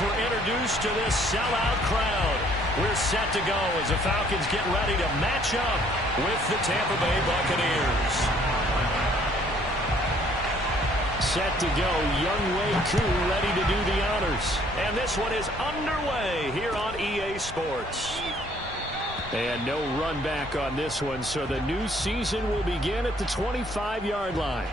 were introduced to this sellout crowd. We're set to go as the Falcons get ready to match up with the Tampa Bay Buccaneers. Set to go, Younghoe Koo ready to do the honors. And this one is underway here on EA Sports. And no run back on this one, so the new season will begin at the 25-yard line.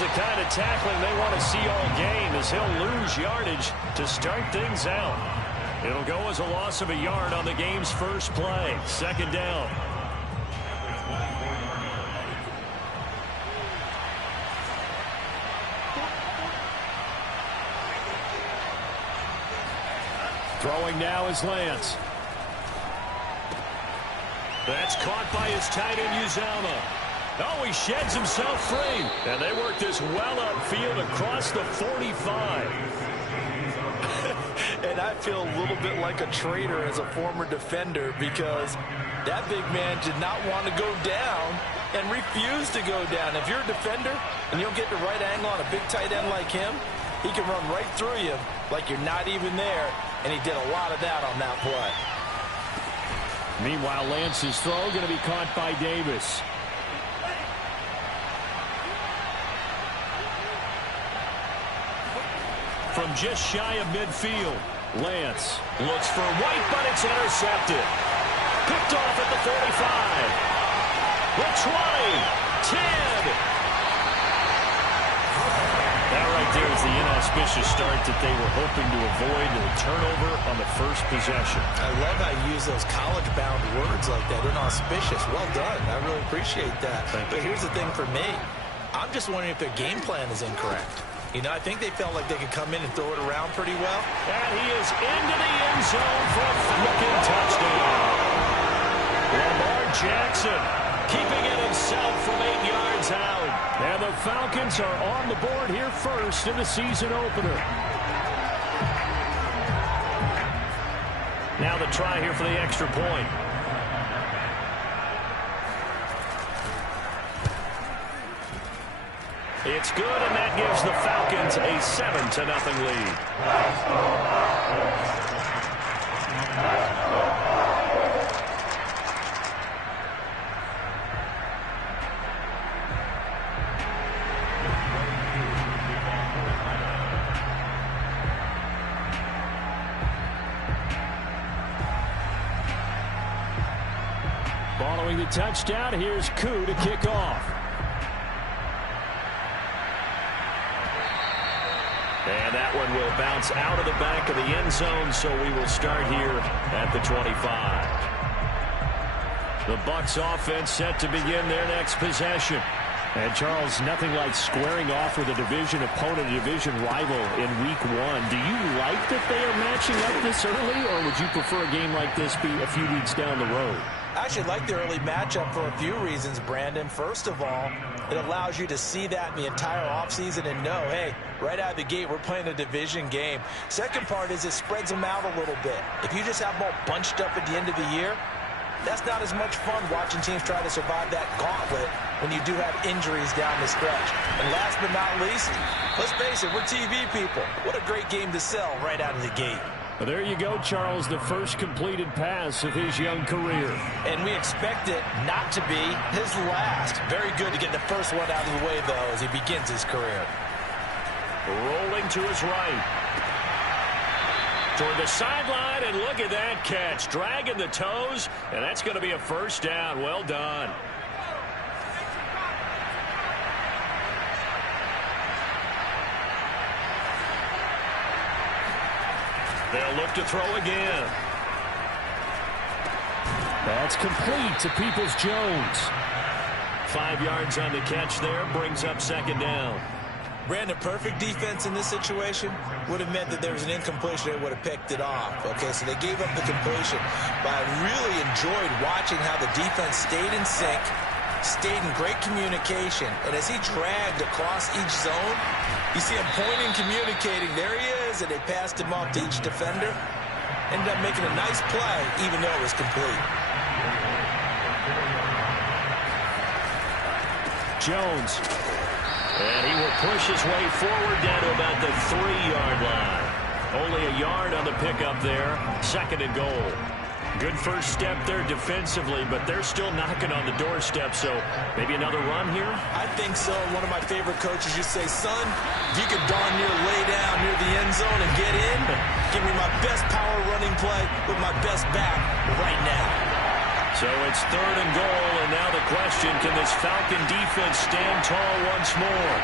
The kind of tackling they want to see all game, as he'll lose yardage to start things out. It'll go as a loss of a yard on the game's first play. Second down. Throwing now is Lance. That's caught by his tight end, Uzama. Oh, he sheds himself free. And they work this well upfield across the 45. And I feel a little bit like a traitor as a former defender, because that big man did not want to go down and refused to go down. If you're a defender and you don't get the right angle on a big tight end like him, he can run right through you like you're not even there. And he did a lot of that on that play. Meanwhile, Lance's throw going to be caught by Davis. From just shy of midfield, Lance looks for White, but it's intercepted. Picked off at the 45. The 20. 10. That right there is the inauspicious start that they were hoping to avoid, the turnover on the first possession. I love how you use those college-bound words like that, inauspicious. Well done. I really appreciate that. But here's the thing for me. I'm just wondering if their game plan is incorrect. You know, I think they felt like they could come in and throw it around pretty well. And he is into the end zone for a Falcon touchdown. Lamar Jackson keeping it himself from 8 yards out. And the Falcons are on the board here first in the season opener. Now the try here for the extra point. It's good, and that gives the Falcons a 7-0 lead. Following the touchdown, here's Koo to kick off. And that one will bounce out of the back of the end zone, so we will start here at the 25. The Bucs offense set to begin their next possession. And, Charles, nothing like squaring off with a division opponent, a division rival in Week 1. Do you like that they are matching up this early, or would you prefer a game like this be a few weeks down the road? I actually like the early matchup for a few reasons, Brandon. First of all, it allows you to see that in the entire offseason and know, hey, right out of the gate, we're playing a division game. Second part is it spreads them out a little bit. If you just have them all bunched up at the end of the year, that's not as much fun watching teams try to survive that gauntlet when you do have injuries down the stretch. And last but not least, let's face it, we're TV people. What a great game to sell right out of the gate. Well, there you go, Charles, the first completed pass of his young career. And we expect it not to be his last. Very good to get the first one out of the way, though, as he begins his career. Rolling to his right. Toward the sideline, and look at that catch. Dragging the toes, and that's going to be a first down. Well done. They'll look to throw again. That's complete to Peoples-Jones. 5 yards on the catch there, brings up second down. Brandon, perfect defense in this situation would have meant that there was an incompletion. They would have picked it off. Okay, so they gave up the completion. But I really enjoyed watching how the defense stayed in sync, stayed in great communication. And as he dragged across each zone, you see him pointing, communicating. There he is, and they passed him off to each defender. Ended up making a nice play, even though it was complete. Jones. And he will push his way forward down to about the 3-yard line. Only a yard on the pickup there. 2nd and goal. Good first step there defensively, but they're still knocking on the doorstep, so maybe another run here? I think so. One of my favorite coaches used to say, son, if you could darn near lay down near the end zone and get in, give me my best power running play with my best back right now. So it's 3rd and goal, and now the question, can this Falcon defense stand tall once more?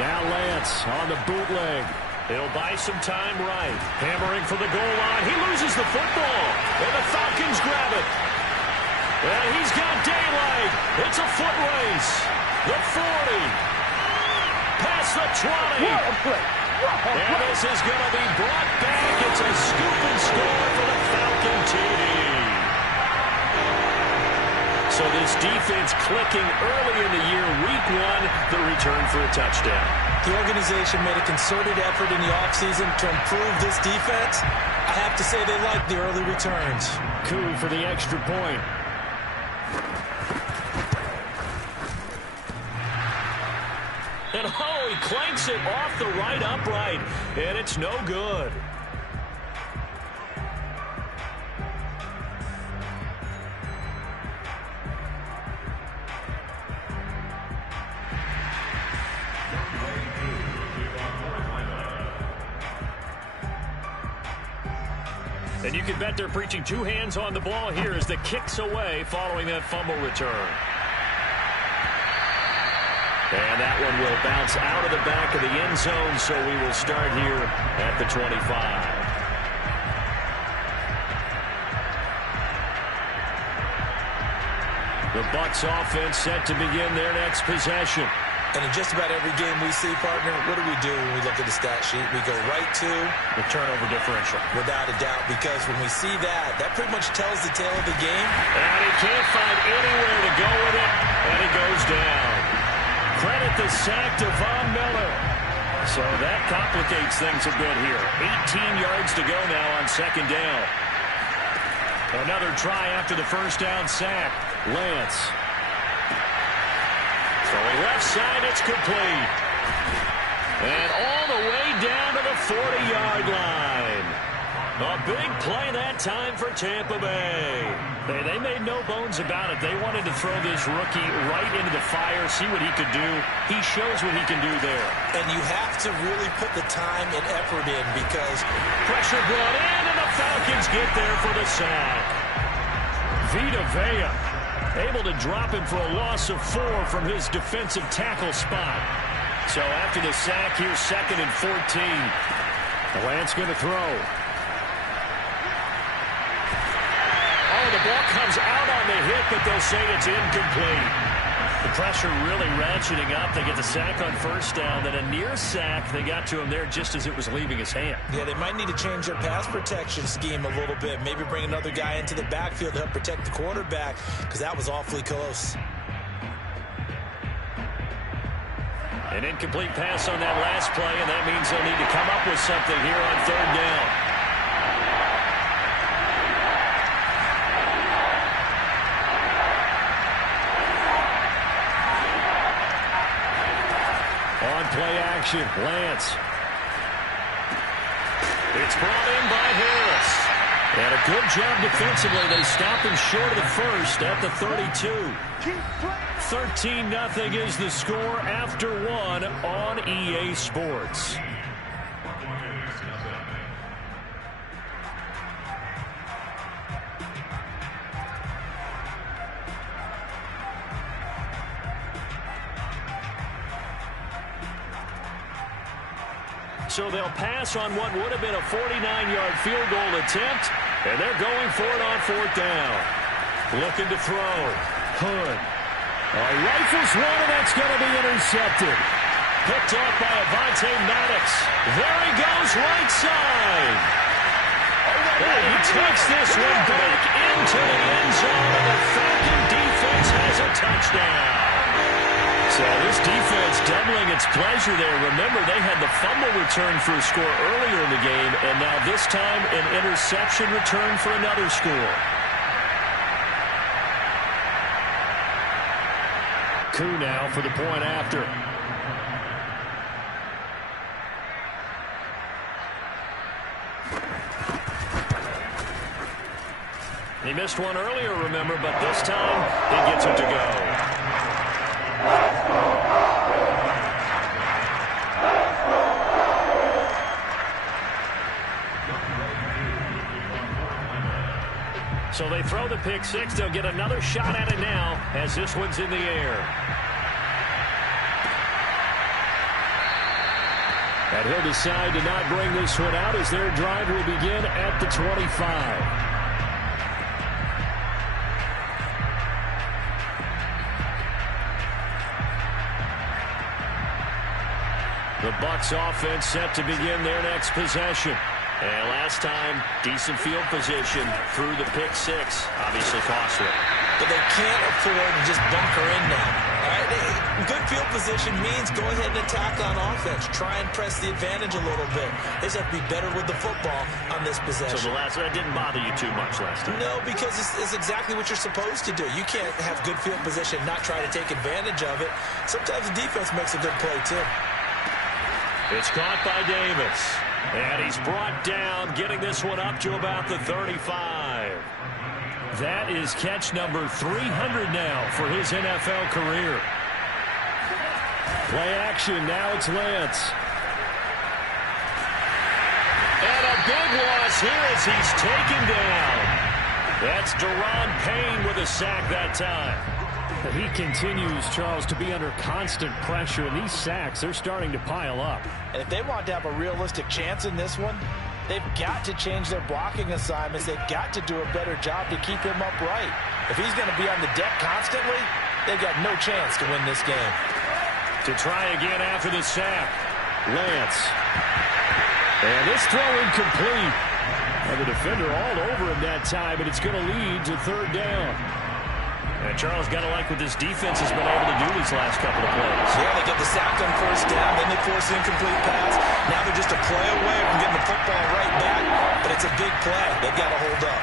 Now Lance on the bootleg. He'll buy some time right. Hammering for the goal line. He loses the football, and the Falcons grab it. And he's got daylight. It's a foot race. The 40. Past the 20. And this is going to be brought back. It's a scoop and score for the Falcon TD. So this defense clicking early in the year, week 1, the return for a touchdown. The organization made a concerted effort in the offseason to improve this defense. I have to say they like the early returns. Coup for the extra point. And he clanks it off the right upright, and it's no good. And you can bet they're preaching 2 hands on the ball here as the kick's away following that fumble return. And that one will bounce out of the back of the end zone, so we will start here at the 25. The Bucs offense set to begin their next possession. And in just about every game we see, partner, what do when we look at the stat sheet? We go right to the turnover differential. Without a doubt, because when we see that, that pretty much tells the tale of the game. And he can't find anywhere to go with it, and he goes down. Credit the sack to Von Miller. So that complicates things a bit here. 18 yards to go now on 2nd down. Another try after the first down sack. Lance. Throwing left side, it's complete. And all the way down to the 40-yard line. A big play that time for Tampa Bay. They made no bones about it. They wanted to throw this rookie right into the fire, see what he could do. He shows what he can do there. And you have to really put the time and effort in because pressure brought in, and the Falcons get there for the sack. Vita Vea able to drop him for a loss of 4 from his defensive tackle spot. So after the sack, here's 2nd and 14. Lance going to throw. Oh, the ball comes out on the hit, but they'll say it's incomplete. The pressure really ratcheting up. They get the sack on 1st down, then a near sack. They got to him there just as it was leaving his hand. Yeah, they might need to change their pass protection scheme a little bit. Maybe bring another guy into the backfield to help protect the quarterback, because that was awfully close. An incomplete pass on that last play, and that means they'll need to come up with something here on 3rd down. Play action, Lance. It's brought in by Harris. And a good job defensively. They stop him short of the first at the 32. 13-0 is the score after 1 on EA Sports. So they'll pass on what would have been a 49-yard field goal attempt, and they're going for it on 4th down. Looking to throw. Hood. Rifles one, and that's going to be intercepted. Picked off by Avonte Maddox. There he goes, right side. And he takes this one back into the end zone, and the Falcon defense has a touchdown. So this defense doubling its pleasure there. Remember, they had the fumble return for a score earlier in the game, and now this time an interception return for another score. Koo now for the point after. He missed one earlier, remember, but this time he gets it to go. So they throw the pick six. They'll get another shot at it now as this one's in the air. And he'll decide to not bring this one out as their drive will begin at the 25. The Bucs offense set to begin their next possession. And last time, decent field position through the pick six. Obviously costly. But they can't afford to just bunker in now. All right? Good field position means go ahead and attack on offense. Try and press the advantage a little bit. They just have to be better with the football on this possession. So that didn't bother you too much last time? No, because it's exactly what you're supposed to do. You can't have good field position and not try to take advantage of it. Sometimes the defense makes a good play, too. It's caught by Davis. And he's brought down, getting this one up to about the 35. That is catch number 300 now for his NFL career. Play action, now it's Lance. And a big loss here as he's taken down. That's Deron Payne with a sack that time. He continues, Charles, to be under constant pressure, and these sacks, they're starting to pile up. And if they want to have a realistic chance in this one, they've got to change their blocking assignments. They've got to do a better job to keep him upright. If he's going to be on the deck constantly, they've got no chance to win this game. To try again after the sack, Lance. And this throw incomplete. And the defender all over him that time, and it's going to lead to third down. And Charles, got to like what this defense has been able to do these last couple of plays. Yeah, they get the sack on first down, then they force the incomplete pass. Now they're just a play away from getting the football right back, but it's a big play. They've got to hold up.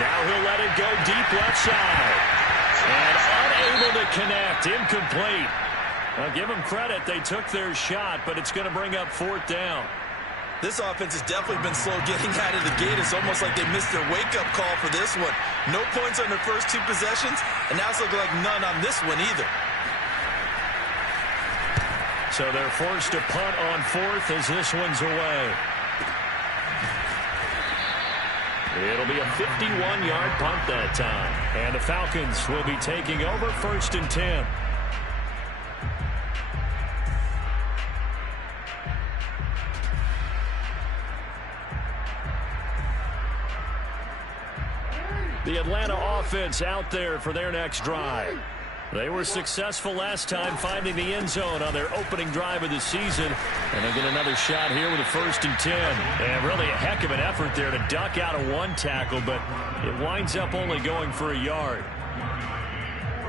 Now he'll let it go deep left side. And unable to connect, incomplete. I'll give them credit. They took their shot, but it's going to bring up fourth down. This offense has definitely been slow getting out of the gate. It's almost like they missed their wake-up call for this one. No points on their first two possessions, and now it's looking like none on this one either. So they're forced to punt on fourth as this one's away. It'll be a 51-yard punt that time. And the Falcons will be taking over first and 10. The Atlanta offense out there for their next drive. They were successful last time finding the end zone on their opening drive of the season. And they'll get another shot here with a first and 10. And really a heck of an effort there to duck out of one tackle, but it winds up only going for a yard.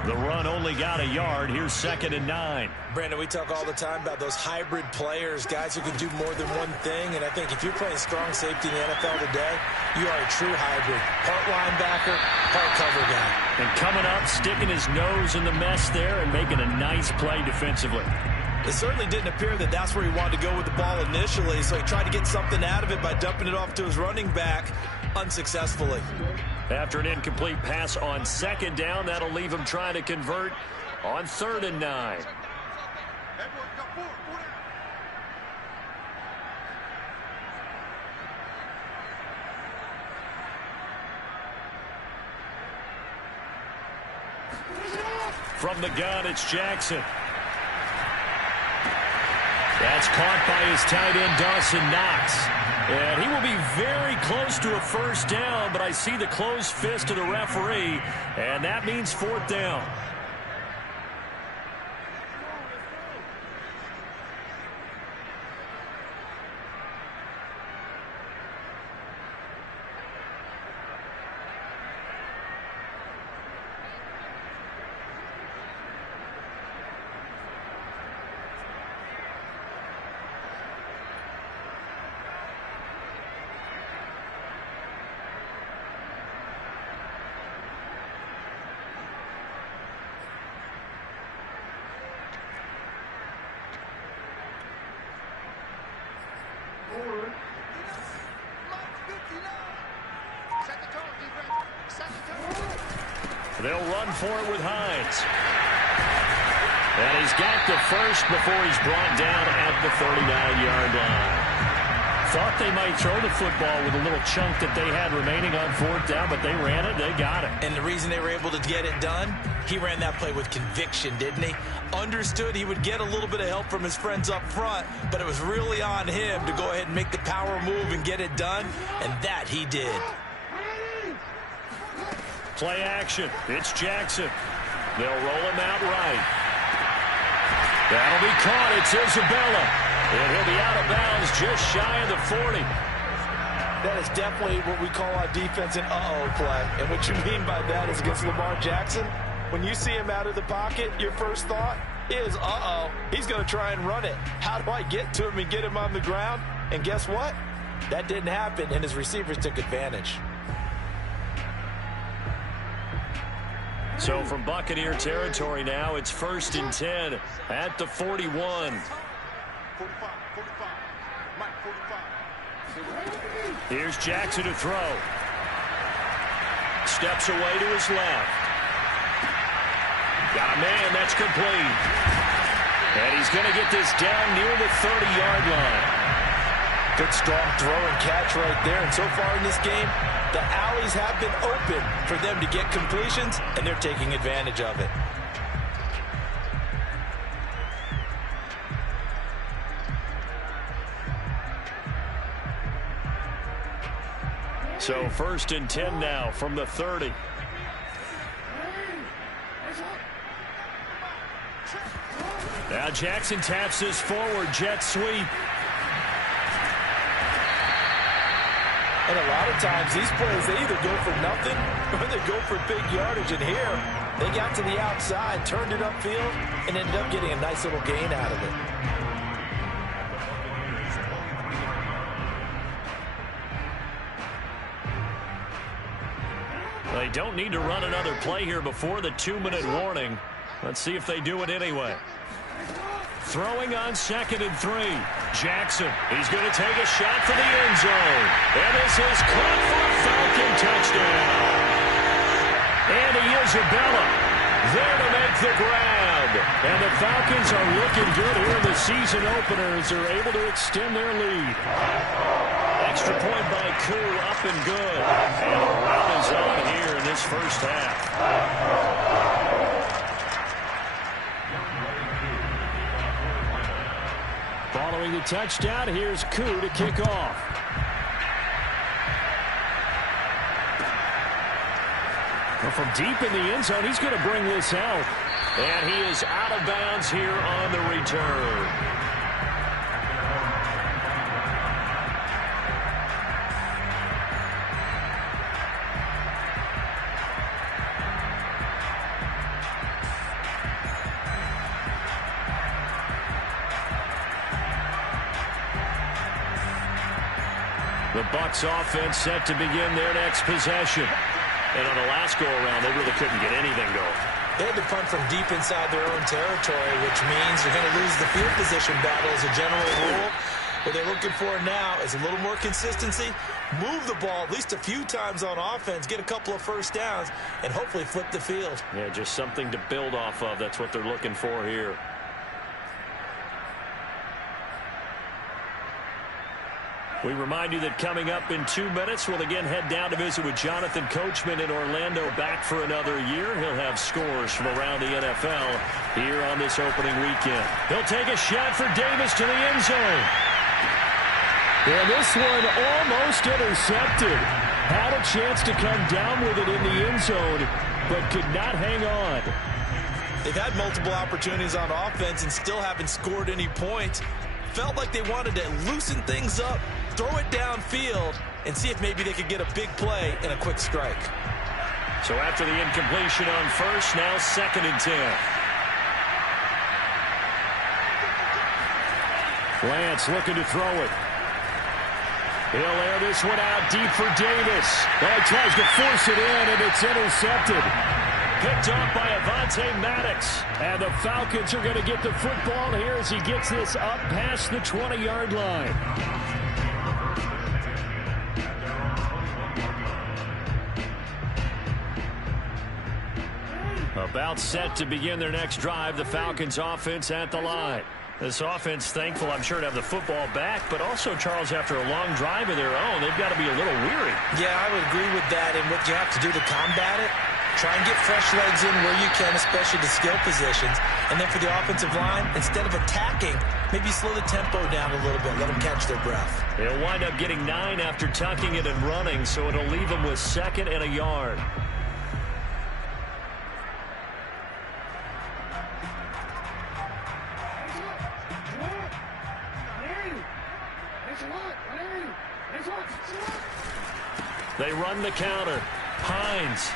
The run only got a yard. Here's second and 9. Brandon, we talk all the time about those hybrid players, guys who can do more than one thing. And I think if you're playing strong safety in the NFL today, you are a true hybrid. Part linebacker, part cover guy. And coming up, sticking his nose in the mess there and making a nice play defensively. It certainly didn't appear that that's where he wanted to go with the ball initially, so he tried to get something out of it by dumping it off to his running back unsuccessfully. After an incomplete pass on second down, that'll leave him trying to convert on third and 9. From the gun, it's Jackson. That's caught by his tight end, Dawson Knox. And he will be very close to a first down, but I see the closed fist of the referee, and that means fourth down. They'll run for it with Hines. And he's got the first before he's brought down at the 39-yard line. Thought they might throw the football with a little chunk that they had remaining on fourth down, but they ran it, they got it. And the reason they were able to get it done, he ran that play with conviction, didn't he? Understood he would get a little bit of help from his friends up front, but it was really on him to go ahead and make the power move and get it done, and that he did. Play action. It's Jackson. They'll roll him out right. That'll be caught. It's Isabella. And he'll be out of bounds just shy of the 40. That is definitely what we call on defense an uh-oh play. And what you mean by that is against Lamar Jackson, when you see him out of the pocket, your first thought is, uh-oh, he's going to try and run it. How do I get to him and get him on the ground? And guess what? That didn't happen, and his receivers took advantage. So from Buccaneer territory now, it's 1st and 10 at the 41. Here's Jackson to throw. Steps away to his left. Got a man, that's complete. And he's going to get this down near the 30-yard line. Good strong throw and catch right there. And so far in this game, the alleys have been open for them to get completions, and they're taking advantage of it. So 1st and 10 now from the 30. Now Jackson taps this forward jet sweep. And a lot of times these plays, they either go for nothing or they go for big yardage. And here, they got to the outside, turned it upfield, and ended up getting a nice little gain out of it. They don't need to run another play here before the 2-minute warning. Let's see if they do it anyway. Throwing on 2nd and 3. Jackson, he's going to take a shot for the end zone. And this is caught for a Falcon touchdown. Andy Isabella there to make the grab. And the Falcons are looking good here in the season opener as they're able to extend their lead. Extra point by Koo, up and good. And a run is on here in this first half. Following the touchdown, here's Koo to kick off. Well, from deep in the end zone, he's going to bring this out. And he is out of bounds here on the return. The Bucs offense set to begin their next possession. And on the last go-around, they really couldn't get anything going. They had to punt from deep inside their own territory, which means they're going to lose the field position battle as a general rule. What they're looking for now is a little more consistency, move the ball at least a few times on offense, get a couple of first downs, and hopefully flip the field. Yeah, just something to build off of. That's what they're looking for here. We remind you that coming up in 2 minutes, we'll again head down to visit with Jonathan Coachman in Orlando, back for another year. He'll have scores from around the NFL here on this opening weekend. He'll take a shot for Davis to the end zone. And this one almost intercepted. Had a chance to come down with it in the end zone, but could not hang on. They've had multiple opportunities on offense and still haven't scored any points. Felt like they wanted to loosen things up, throw it downfield, and see if maybe they could get a big play and a quick strike. So after the incompletion on first, now 2nd and 10. Lance looking to throw it. He'll air this one out deep for Davis. Oh, he tries to force it in, and it's intercepted. Picked off by Avonte Maddox. And the Falcons are going to get the football here as he gets this up past the 20-yard line. About set to begin their next drive, the Falcons offense at the line. This offense thankful, I'm sure, to have the football back, but also, Charles, after a long drive of their own, they've got to be a little weary. Yeah, I would agree with that, and what you have to do to combat it, try and get fresh legs in where you can, especially the skill positions. And then for the offensive line, instead of attacking, maybe slow the tempo down a little bit, let them catch their breath. They'll wind up getting 9 after tucking it and running, so it'll leave them with 2nd and a yard. They run the counter. Hines.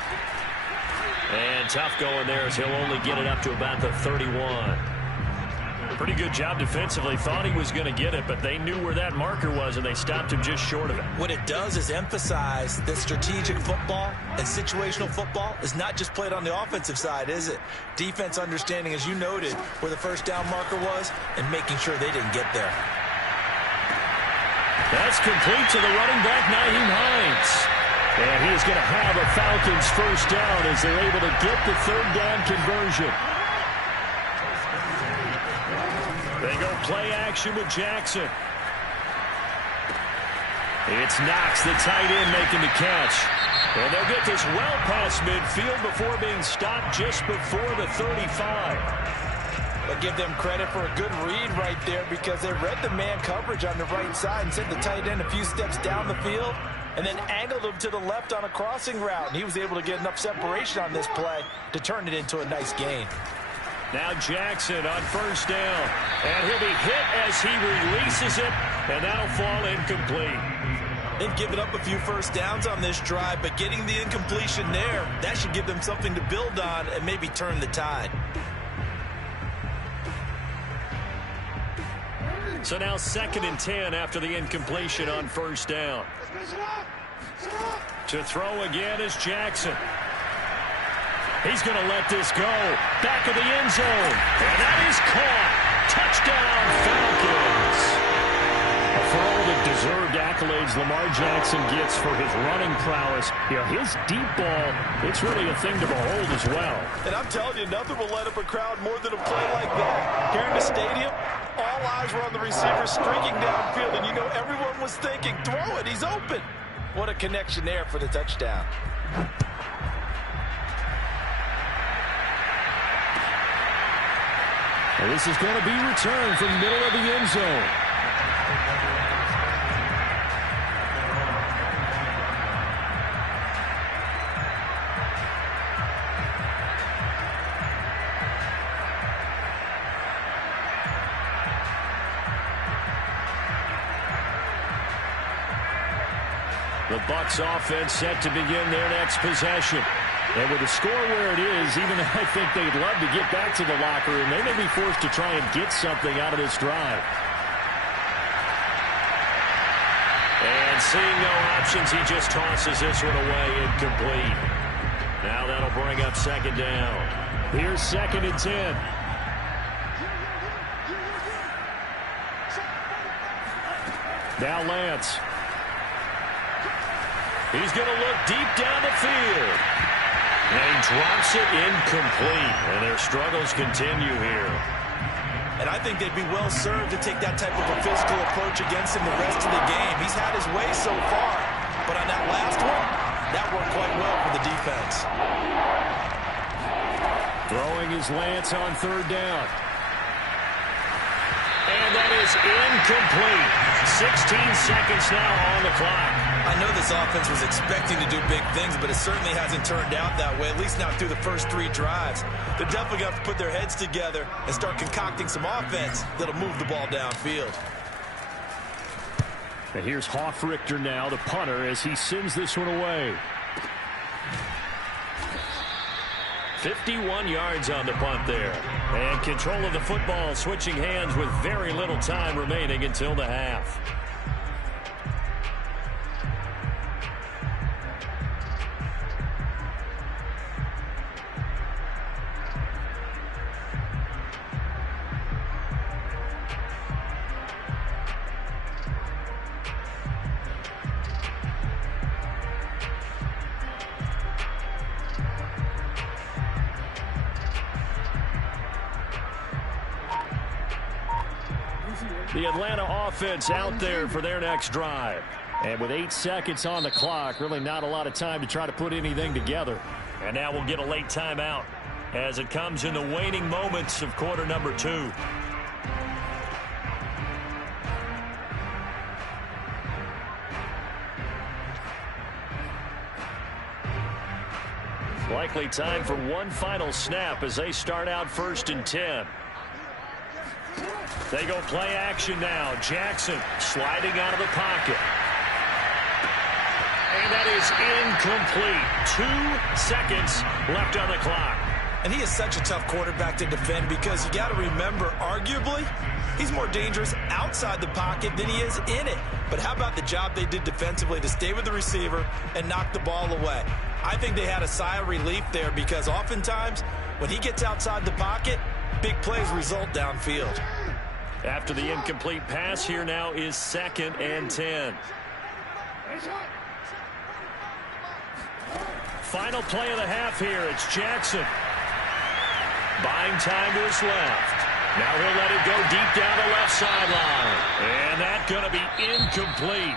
And tough going there as he'll only get it up to about the 31. Pretty good job defensively. Thought he was going to get it, but they knew where that marker was, and they stopped him just short of it. What it does is emphasize that strategic football and situational football is not just played on the offensive side, is it? Defense understanding, as you noted, where the first down marker was and making sure they didn't get there. That's complete to the running back, Nyheim Hines. And he's going to have a Falcons first down as they're able to get the 3rd down conversion. They go play action with Jackson. It's Knox, the tight end, making the catch. And they'll get this well past midfield before being stopped just before the 35. But give them credit for a good read right there because they read the man coverage on the right side and sent the tight end a few steps down the field and then angled him to the left on a crossing route. And he was able to get enough separation on this play to turn it into a nice gain. Now Jackson on first down. And he'll be hit as he releases it, and that'll fall incomplete. They've given up a few first downs on this drive, but getting the incompletion there, that should give them something to build on and maybe turn the tide. So now 2nd and 10 after the incompletion on first down. To throw again is Jackson. He's going to let this go. Back of the end zone. And that is caught. Touchdown, Falcons. For all the deserved accolades Lamar Jackson gets for his running prowess, his deep ball, it's really a thing to behold as well. And I'm telling you, nothing will light up a crowd more than a play like that. Here in the stadium, all eyes were on the receiver streaking downfield, and you know everyone was thinking, throw it, he's open. What a connection there for the touchdown. And this is going to be returned from the middle of the end zone. The Bucs offense set to begin their next possession. And with the score where it is, even though I think they'd love to get back to the locker room, they may be forced to try and get something out of this drive. And seeing no options, he just tosses this one away, incomplete. Now that'll bring up 2nd down. Here's 2nd and 10. Now Lance. He's going to look deep down the field. And he drops it incomplete. And their struggles continue here. And I think they'd be well served to take that type of a physical approach against him the rest of the game. He's had his way so far. But on that last one, that worked quite well for the defense. Throwing is Lance on 3rd down. And that is incomplete. 16 seconds now on the clock. I know this offense was expecting to do big things, but it certainly hasn't turned out that way, at least not through the first 3 drives. They're definitely going to have to put their heads together and start concocting some offense that'll move the ball downfield. And here's Hoffrichter now, the punter, as he sends this one away. 51 yards on the punt there. And control of the football switching hands with very little time remaining until the half. The Atlanta offense out there for their next drive. And with 8 seconds on the clock, really not a lot of time to try to put anything together. And now we'll get a late timeout as it comes in the waning moments of quarter number 2. Likely time for one final snap as they start out 1st and 10. They go play action now. Jackson sliding out of the pocket. And that is incomplete. 2 seconds left on the clock. And he is such a tough quarterback to defend because you got to remember, arguably, he's more dangerous outside the pocket than he is in it. But how about the job they did defensively to stay with the receiver and knock the ball away? I think they had a sigh of relief there because oftentimes when he gets outside the pocket, big plays result downfield. After the incomplete pass, here now is 2nd and 10. Final play of the half here. It's Jackson. Buying time to his left. Now he'll let it go deep down the left sideline. And that's going to be incomplete.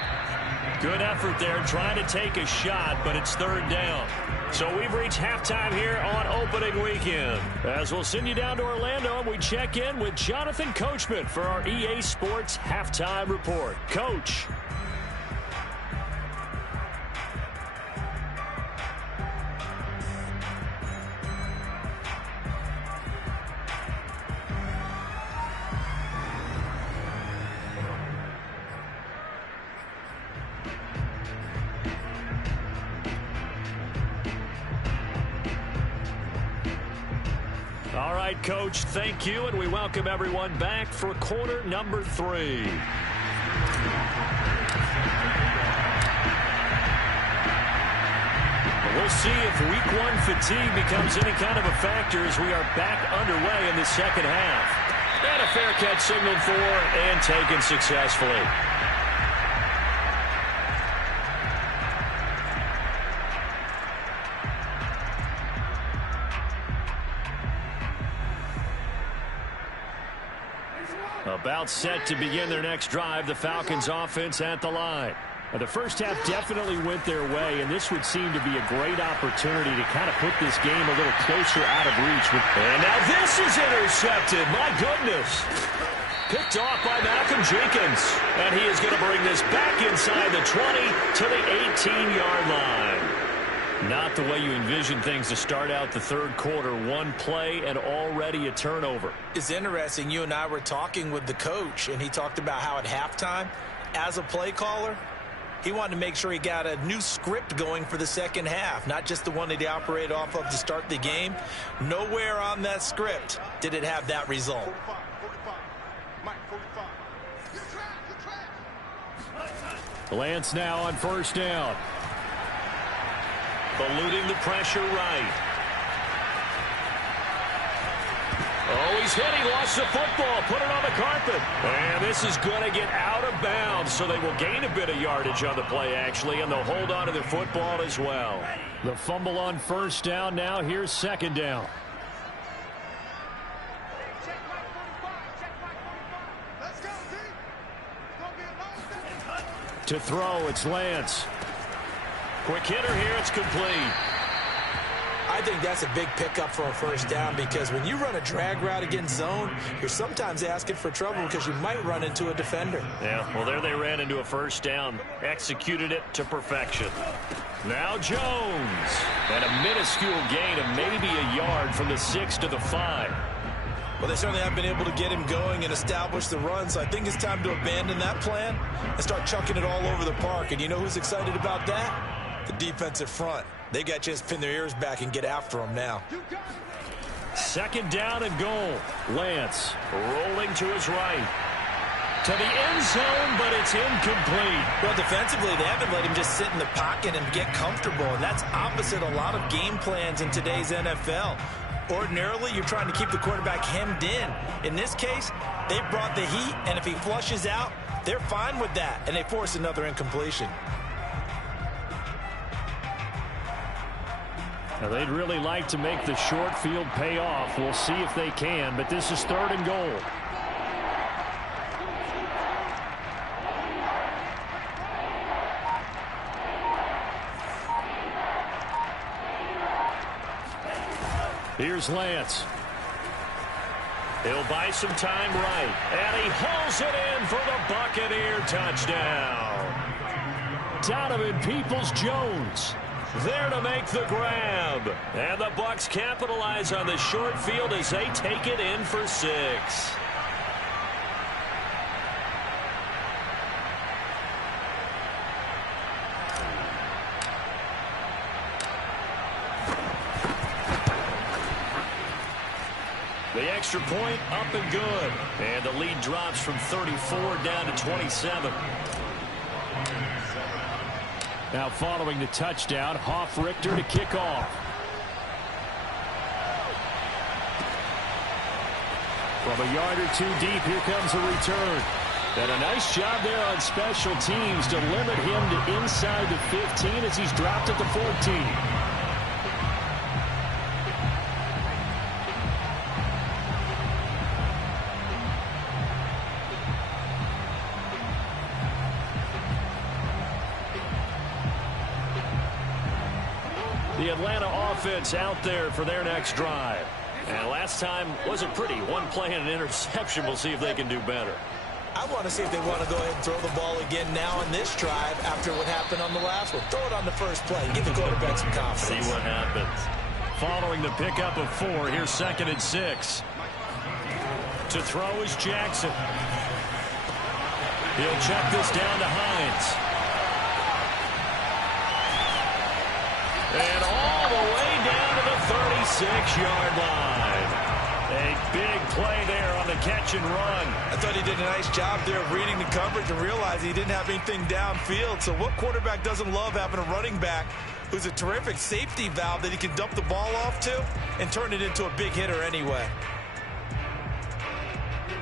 Good effort there trying to take a shot, but it's 3rd down. So we've reached halftime here on opening weekend. As we'll send you down to Orlando, we check in with Jonathan Coachman for our EA Sports Halftime Report. Coach. All right, Coach, thank you, and we welcome everyone back for quarter number 3. We'll see if week 1 fatigue becomes any kind of a factor as we are back underway in the second half. And a fair catch signaled for and taken successfully. About set to begin their next drive, the Falcons offense at the line. The first half definitely went their way, and this would seem to be a great opportunity to kind of put this game a little closer out of reach. And now this is intercepted. My goodness. Picked off by Malcolm Jenkins. And he is going to bring this back inside the 20 to the 18-yard line. Not the way you envision things to start out the 3rd quarter. One play and already a turnover. It's interesting. You and I were talking with the coach, and he talked about how at halftime, as a play caller, he wanted to make sure he got a new script going for the second half, not just the one that he operated off of to start the game. Nowhere on that script did it have that result. Lance now on 1st down. Eluding the pressure right. Oh, he's hit. He lost the football. Put it on the carpet. And this is going to get out of bounds, so they will gain a bit of yardage on the play, actually, and they'll hold on to the football as well. The fumble on 1st down. Now here's 2nd down. To throw, it's Lance. Quick hitter here, it's complete. I think that's a big pickup for a 1st down because when you run a drag route against zone, you're sometimes asking for trouble because you might run into a defender. Yeah, well, there they ran into a 1st down. Executed it to perfection. Now Jones. And a minuscule gain of maybe a yard from the 6 to the 5. Well, they certainly have been able to get him going and establish the run, so I think it's time to abandon that plan and start chucking it all over the park. And you know who's excited about that? The defensive front. They got a chance to pin their ears back and get after them now. 2nd down and goal. Lance rolling to his right. To the end zone, but it's incomplete. Well, defensively, they haven't let him just sit in the pocket and get comfortable, and that's opposite a lot of game plans in today's NFL. Ordinarily, you're trying to keep the quarterback hemmed in. In this case, they brought the heat, and if he flushes out, they're fine with that, and they force another incompletion. Now, they'd really like to make the short field pay off. We'll see if they can, but this is 3rd and goal. Here's Lance. He'll buy some time right. And he hauls it in for the Buccaneer touchdown. Donovan Peoples-Jones there to make the grab. And the Bucs capitalize on the short field as they take it in for 6. The extra point up and good. And the lead drops from 34 down to 27. Now following the touchdown, Hoff-Richter to kick off. From a yard or two deep, here comes a return. And a nice job there on special teams to limit him to inside the 15 as he's dropped at the 14. The Atlanta offense out there for their next drive. And last time wasn't pretty. One play and an interception. We'll see if they can do better. I want to see if they want to go ahead and throw the ball again now in this drive after what happened on the last one. Throw it on the first play. Give the quarterback some confidence. See what happens. Following the pickup of 4, here's 2nd and 6. To throw is Jackson. He'll check this down to Hines. And all the way down to the 36-yard line. A big play there on the catch and run. I thought he did a nice job there of reading the coverage and realizing he didn't have anything downfield. So what quarterback doesn't love having a running back who's a terrific safety valve that he can dump the ball off to and turn it into a big hitter anyway?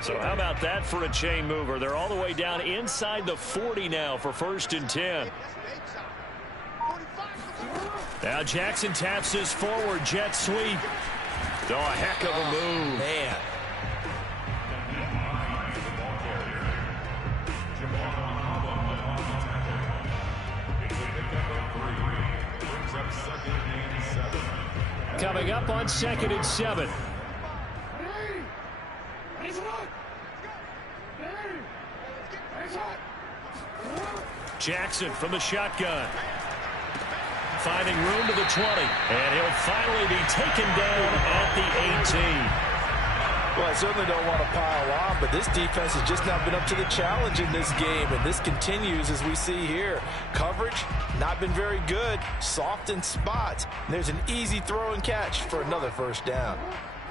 So how about that for a chain mover? They're all the way down inside the 40 now for 1st and 10. Now Jackson taps this forward jet sweep. Oh, a heck of a move. Man. Coming up on 2nd and 7. Jackson from the shotgun. Finding room to the 20. And he'll finally be taken down at the 18. Well, I certainly don't want to pile on, but this defense has just not been up to the challenge in this game, and this continues as we see here. Coverage, not been very good, soft in spots. And there's an easy throw and catch for another 1st down.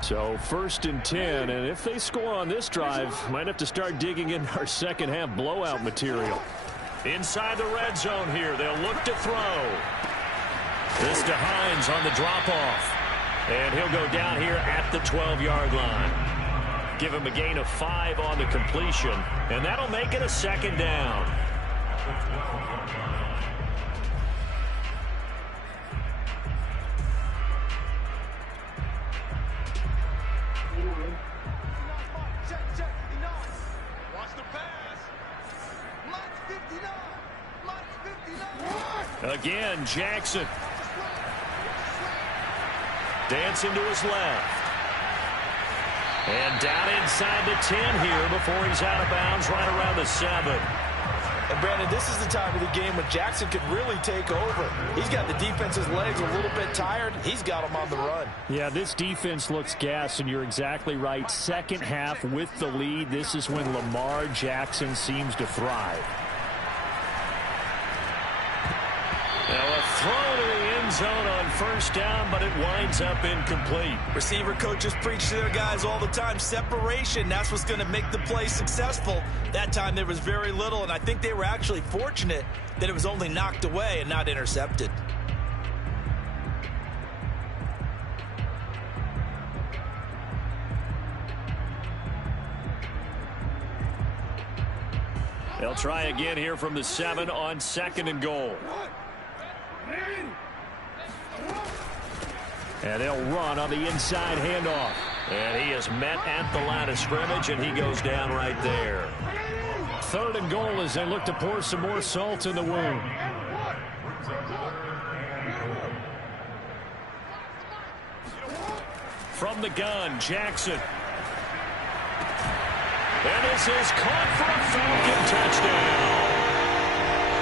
So 1st and 10, and if they score on this drive, might have to start digging in our second half blowout material. Inside the red zone here, they'll look to throw. This to Hines on the drop-off. And he'll go down here at the 12-yard line. Give him a gain of 5 on the completion, and that'll make it a 2nd down. Again, Jackson. Dancing to his left. And down inside the 10 here before he's out of bounds right around the 7. And Brandon, this is the time of the game when Jackson could really take over. He's got the defense's legs a little bit tired. He's got them on the run. Yeah, this defense looks gassed, and you're exactly right. Second half with the lead, this is when Lamar Jackson seems to thrive. Now a throw to the end zone on 1st down, but it winds up incomplete. Receiver coaches preach to their guys all the time. Separation, that's what's going to make the play successful. That time there was very little, and I think they were actually fortunate that it was only knocked away and not intercepted. They'll try again here from the 7 on 2nd and goal. And they'll run on the inside handoff. And he is met at the line of scrimmage, and he goes down right there. 3rd and goal as they look to pour some more salt in the wound. From the gun, Jackson. And this is caught for a Falcon touchdown.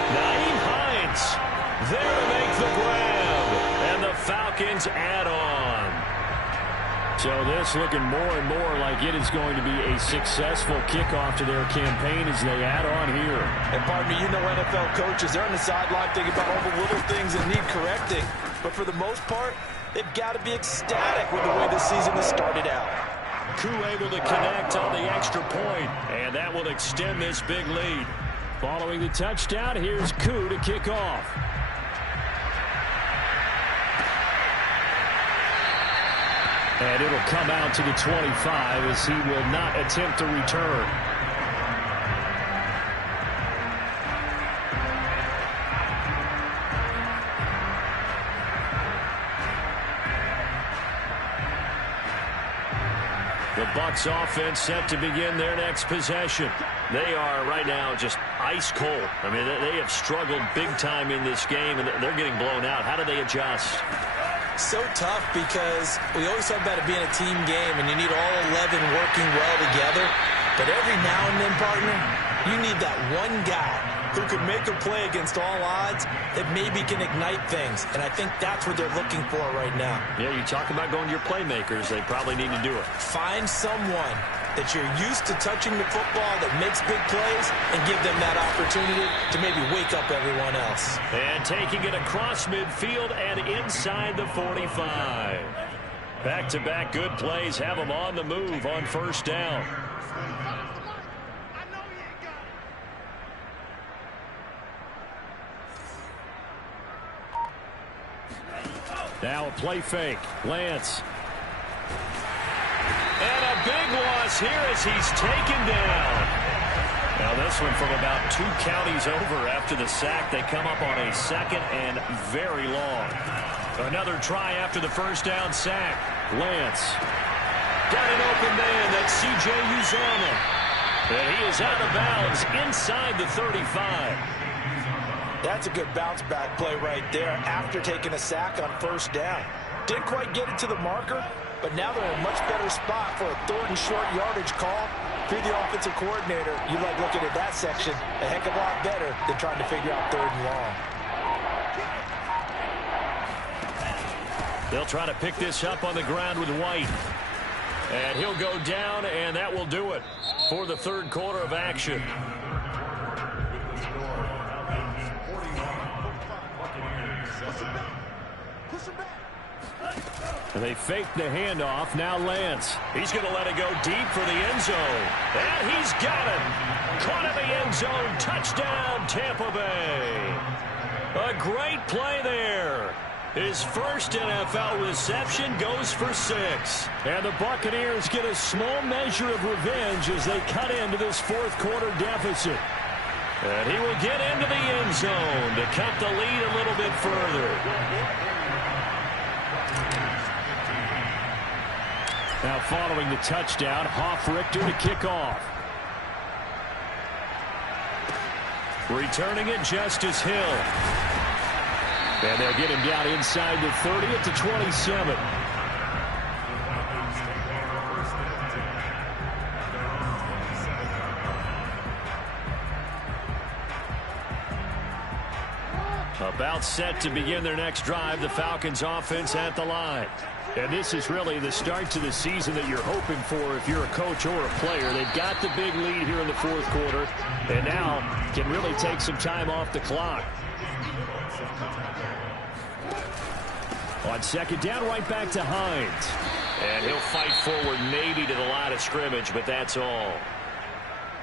Nyheim Hines there to make the grab. And the Falcons add on. So this looking more and more like it is going to be a successful kickoff to their campaign as they add on here. And pardon me, you know NFL coaches, they're on the sideline thinking about all the little things that need correcting. But for the most part, they've got to be ecstatic with the way this season has started out. Koo able to connect on the extra point, and that will extend this big lead. Following the touchdown, here's Koo to kick off. And it'll come out to the 25 as he will not attempt to return. The Bucs offense set to begin their next possession. They are right now just ice cold. I mean, they have struggled big time in this game, and they're getting blown out. How do they adjust? So tough because we always talk about it being a team game, and you need all 11 working well together. But every now and then, partner, you need that one guy who can make a play against all odds that maybe can ignite things. And I think that's what they're looking for right now. Yeah, you talk about going to your playmakers. They probably need to do it. Find someone that you're used to touching the football that makes big plays and give them that opportunity to maybe wake up everyone else. And taking it across midfield and inside the 45. Back-to-back good plays have them on the move on first down. Now a play fake. Lance. And a big loss here as he's taken down. Now this one from about 2 counties over after the sack. They come up on a second and very long. Another try after the first down sack. Lance. Got an open man. That's C.J. Uzomah. And he is out of bounds inside the 35. That's a good bounce-back play right there after taking a sack on first down. Didn't quite get it to the marker, but now they're in a much better spot for a 3rd and short yardage call. If you're the offensive coordinator, you like looking at that section a heck of a lot better than trying to figure out 3rd and long. They'll try to pick this up on the ground with White. And he'll go down, and that will do it for the 3rd quarter of action. They fake the handoff. Now Lance. He's going to let it go deep for the end zone. And he's got it. Caught in the end zone. Touchdown, Tampa Bay. A great play there. His first NFL reception goes for 6. And the Buccaneers get a small measure of revenge as they cut into this 4th quarter deficit. And he will get into the end zone to cut the lead a little bit further. Now following the touchdown, Hoff-Richter to kick off. Returning it, Justice Hill. And they'll get him down inside the 30 at the 27. About set to begin their next drive, the Falcons offense at the line. And this is really the start to the season that you're hoping for if you're a coach or a player. They've got the big lead here in the 4th quarter, and now can really take some time off the clock. On second down, right back to Hines. And he'll fight forward maybe to the line of scrimmage, but that's all.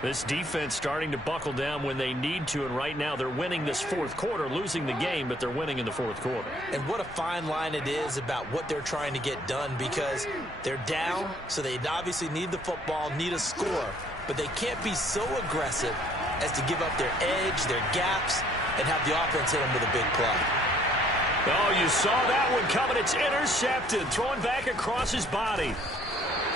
This defense starting to buckle down when they need to, and right now they're winning this 4th quarter, losing the game, but they're winning in the 4th quarter. And what a fine line it is about what they're trying to get done, because they're down, so they obviously need the football, need a score, but they can't be so aggressive as to give up their edge, their gaps, and have the offense hit them with a big play. Oh, you saw that one coming. It's intercepted, thrown back across his body.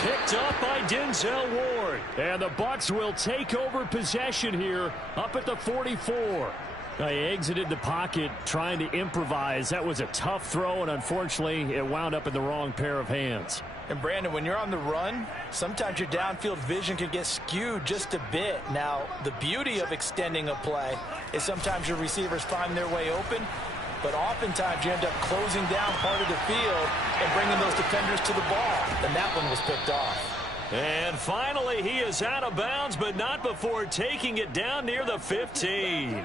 Picked up by Denzel Ward. And the Bucs will take over possession here up at the 44. He exited the pocket trying to improvise. That was a tough throw, and unfortunately, it wound up in the wrong pair of hands. And Brandon, when you're on the run, sometimes your downfield vision can get skewed just a bit. Now, the beauty of extending a play is sometimes your receivers find their way open, but oftentimes you end up closing down part of the field and bringing those defenders to the ball. And that one was picked off. And finally, he is out of bounds, but not before taking it down near the 15.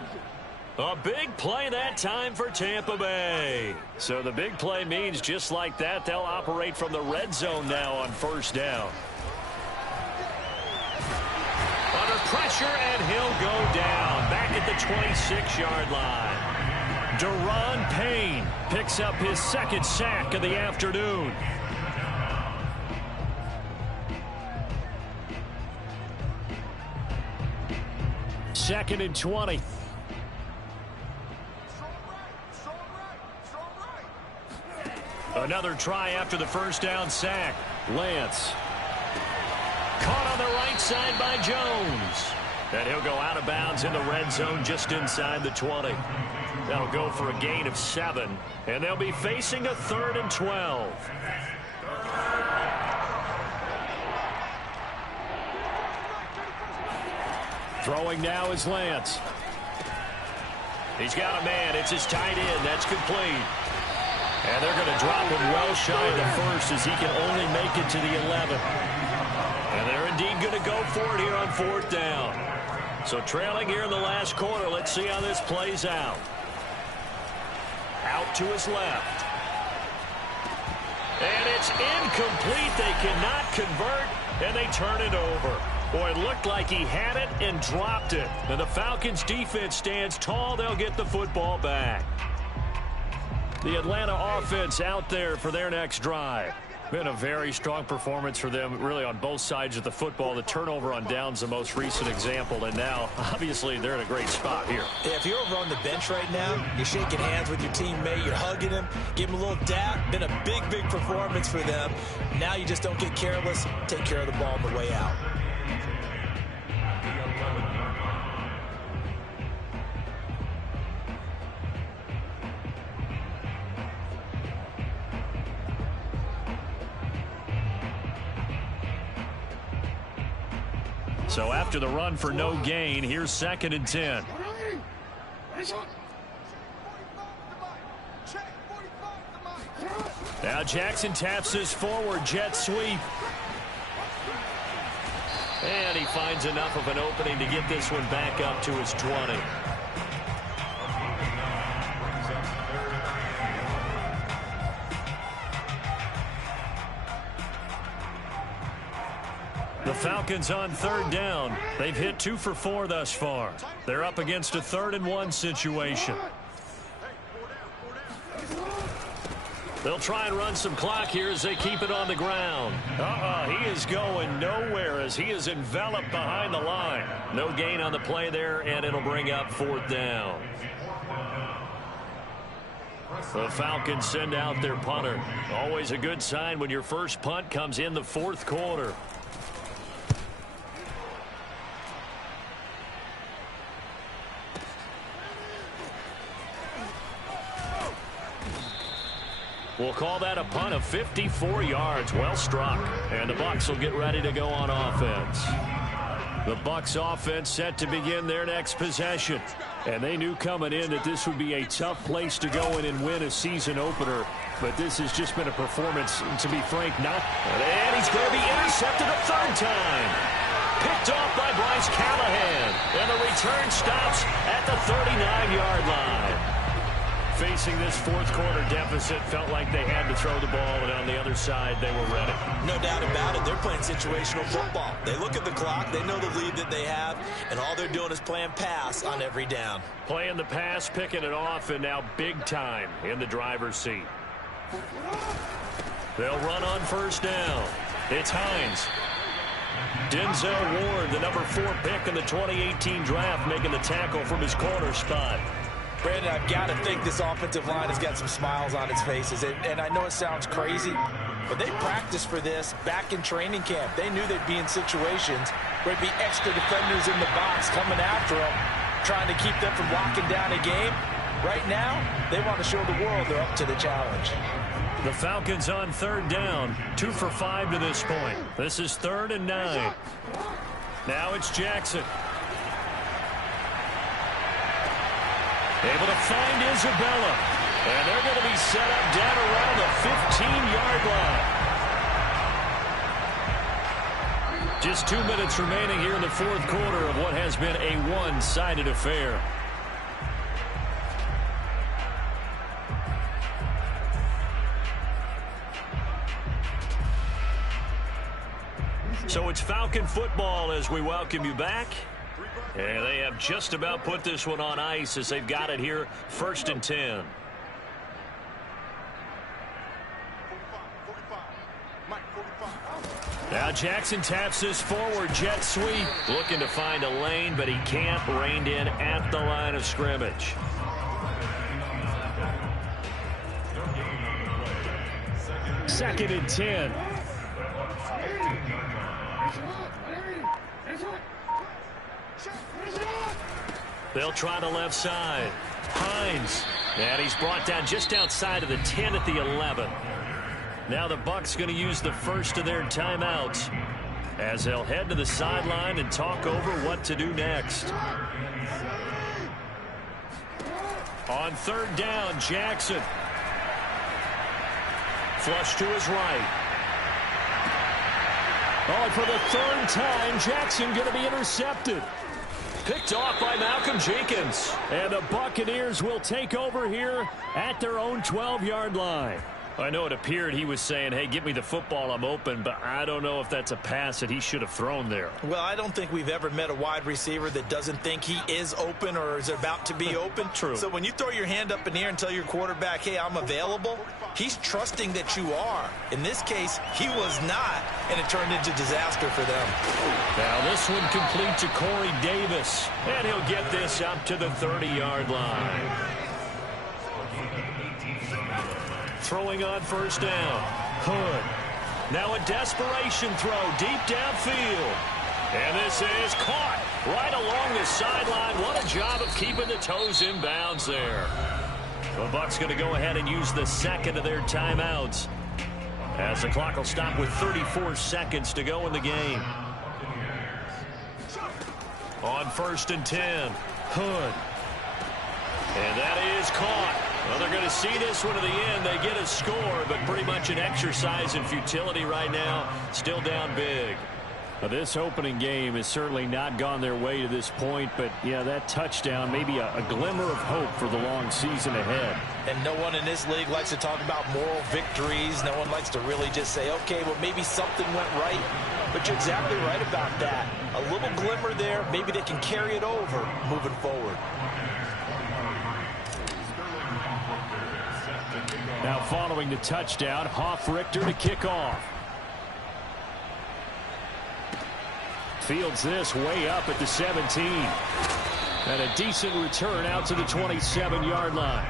A big play that time for Tampa Bay. So the big play means just like that, they'll operate from the red zone now on first down. Under pressure, and he'll go down back at the 26-yard line. Deron Payne picks up his second sack of the afternoon. Second and 20. Another try after the first down sack. Lance. Caught on the right side by Jones. And he'll go out of bounds in the red zone just inside the 20. That'll go for a gain of 7. And they'll be facing a 3rd and 12. Throwing now is Lance. He's got a man. It's his tight end. That's complete. And they're going to drop him well shy of the first as he can only make it to the 11. And they're indeed going to go for it here on 4th down. So trailing here in the last quarter. Let's see how this plays out. Out to his left. And it's incomplete. They cannot convert, and they turn it over. Boy, it looked like he had it and dropped it. And the Falcons' defense stands tall. They'll get the football back. The Atlanta offense out there for their next drive. Been a very strong performance for them, really, on both sides of the football. The turnover on downs, the most recent example, and now, obviously, they're in a great spot here. Yeah, if you're over on the bench right now, you're shaking hands with your teammate, you're hugging him, give him a little dap. Been a big, big performance for them. Now you just don't get careless. Take care of the ball on the way out. So after the run for no gain, here's 2nd and 10. Now Jackson taps his forward jet sweep. And he finds enough of an opening to get this one back up to his 20. The Falcons on 3rd down. They've hit 2 for 4 thus far. They're up against a 3rd and 1 situation. They'll try and run some clock here as they keep it on the ground. He is going nowhere as he is enveloped behind the line. No gain on the play there, and it'll bring up 4th down. The Falcons send out their punter. Always a good sign when your first punt comes in the 4th quarter. We'll call that a punt of 54 yards. Well struck. And the Bucs will get ready to go on offense. The Bucs offense set to begin their next possession. And they knew coming in that this would be a tough place to go in and win a season opener. But this has just been a performance, to be frank, not. And he's going to be intercepted a 3rd time. Picked off by Bryce Callahan. And the return stops at the 39-yard line. Facing this 4th quarter deficit, felt like they had to throw the ball, and on the other side, they were ready. No doubt about it. They're playing situational football. They look at the clock, they know the lead that they have, and all they're doing is playing pass on every down. Playing the pass, picking it off, and now big time in the driver's seat. They'll run on 1st down. It's Hines. Denzel Ward, the number 4 pick in the 2018 draft, making the tackle from his corner spot. Brandon, I've got to think this offensive line has got some smiles on its faces. And I know it sounds crazy, but they practiced for this back in training camp. They knew they'd be in situations where there'd be extra defenders in the box coming after them, trying to keep them from locking down a game. Right now, they want to show the world they're up to the challenge. The Falcons on third down, 2 for 5 to this point. This is 3rd and 9. Now it's Jackson. Able to find Isabella. And they're going to be set up down around the 15-yard line. Just 2 minutes remaining here in the 4th quarter of what has been a one-sided affair. So it's Falcon football as we welcome you back. And they have just about put this one on ice as they've got it here, 1st and 10. Now Jackson taps this forward jet sweep, looking to find a lane, but he can't. Reined in at the line of scrimmage. Second and 10. They'll try the left side. Hines. And he's brought down just outside of the 10 at the 11. Now the Bucs going to use the first of their timeouts as they'll head to the sideline and talk over what to do next. On third down, Jackson. Flush to his right. Oh, and for the 3rd time, Jackson going to be intercepted. Picked off by Malcolm Jenkins. And the Buccaneers will take over here at their own 12-yard line. I know it appeared he was saying, hey, give me the football, I'm open, but I don't know if that's a pass that he should have thrown there. Well, I don't think we've ever met a wide receiver that doesn't think he is open or is about to be open. True. So when you throw your hand up in the air and tell your quarterback, hey, I'm available, he's trusting that you are. In this case, he was not, and it turned into disaster for them. Now this one complete to Corey Davis, and he'll get this up to the 30-yard line. Throwing on first down. Hood. Now a desperation throw deep downfield. And this is caught right along the sideline. What a job of keeping the toes in bounds there. The Bucs going to go ahead and use the second of their timeouts as the clock will stop with 34 seconds to go in the game. On 1st and 10. Hood. And that is caught. Well, they're going to see this one to the end. They get a score, but pretty much an exercise in futility right now. Still down big. Well, this opening game has certainly not gone their way to this point, but, yeah, that touchdown, maybe a glimmer of hope for the long season ahead. And no one in this league likes to talk about moral victories. No one likes to really just say, okay, well, maybe something went right. But you're exactly right about that. A little glimmer there. Maybe they can carry it over moving forward. Now following the touchdown, Hoff-Richter to kick off. Fields this way up at the 17. And a decent return out to the 27-yard line.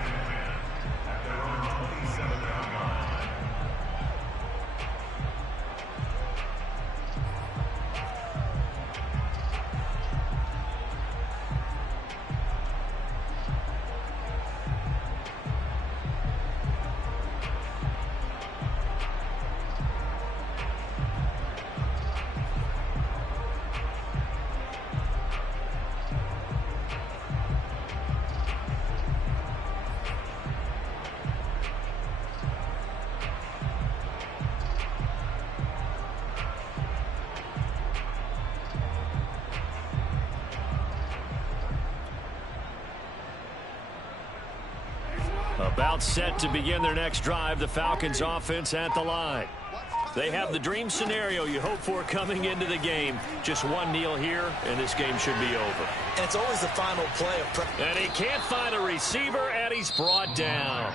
About set to begin their next drive, the Falcons offense at the line. They have the dream scenario you hope for coming into the game. Just one kneel here, and this game should be over. And it's always the final play. And he can't find a receiver, and he's brought down.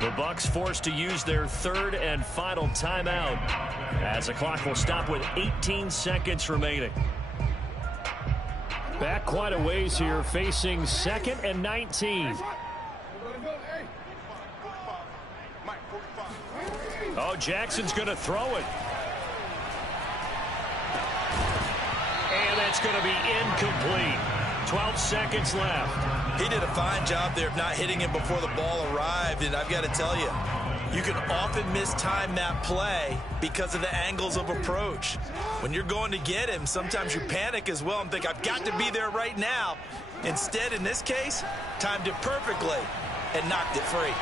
The Bucs forced to use their 3rd and final timeout as the clock will stop with 18 seconds remaining. Back quite a ways here, facing 2nd and 19. Oh, Jackson's going to throw it. And that's going to be incomplete. 12 seconds left. He did a fine job there of not hitting him before the ball arrived, and I've got to tell you, you can often mistime that play because of the angles of approach. When you're going to get him, sometimes you panic as well and think, I've got to be there right now. Instead, in this case, timed it perfectly and knocked it free.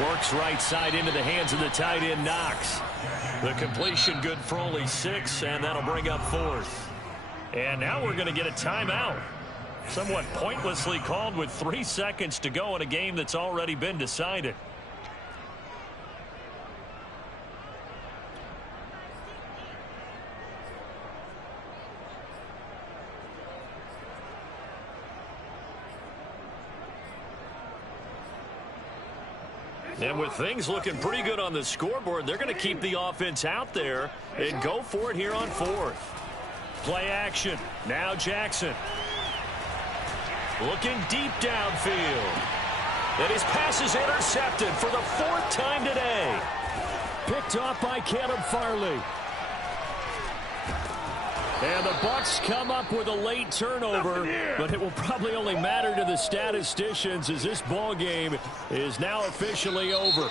Works right side into the hands of the tight end, Knox. The completion good for only 6, and that'll bring up 4th. And now we're going to get a timeout. Somewhat pointlessly called with 3 seconds to go in a game that's already been decided. And with things looking pretty good on the scoreboard, they're going to keep the offense out there and go for it here on 4th. Play action. Now Jackson. Looking deep downfield. And his pass is intercepted for the 4th time today. Picked off by Caleb Farley. And the Bucs come up with a late turnover, but it will probably only matter to the statisticians as this ball game is now officially over.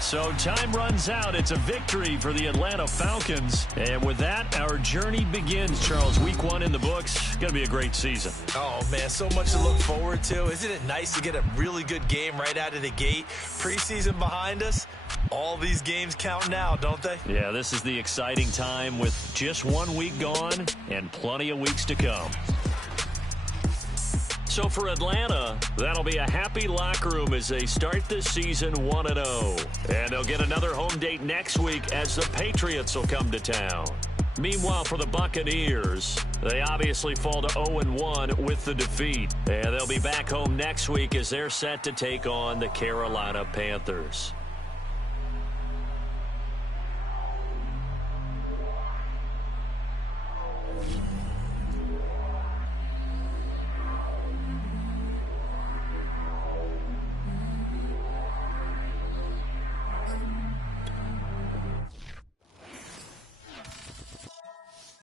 So time runs out. It's a victory for the Atlanta Falcons. And with that, our journey begins, Charles. Week 1 in the books. Going to be a great season. Oh, man, so much to look forward to. Isn't it nice to get a really good game right out of the gate? Preseason behind us. All these games count now, don't they? Yeah, this is the exciting time with just 1 week gone and plenty of weeks to come. So for Atlanta, that'll be a happy locker room as they start this season 1-0. And they'll get another home date next week as the Patriots will come to town. Meanwhile, for the Buccaneers, they obviously fall to 0-1 with the defeat. And they'll be back home next week as they're set to take on the Carolina Panthers.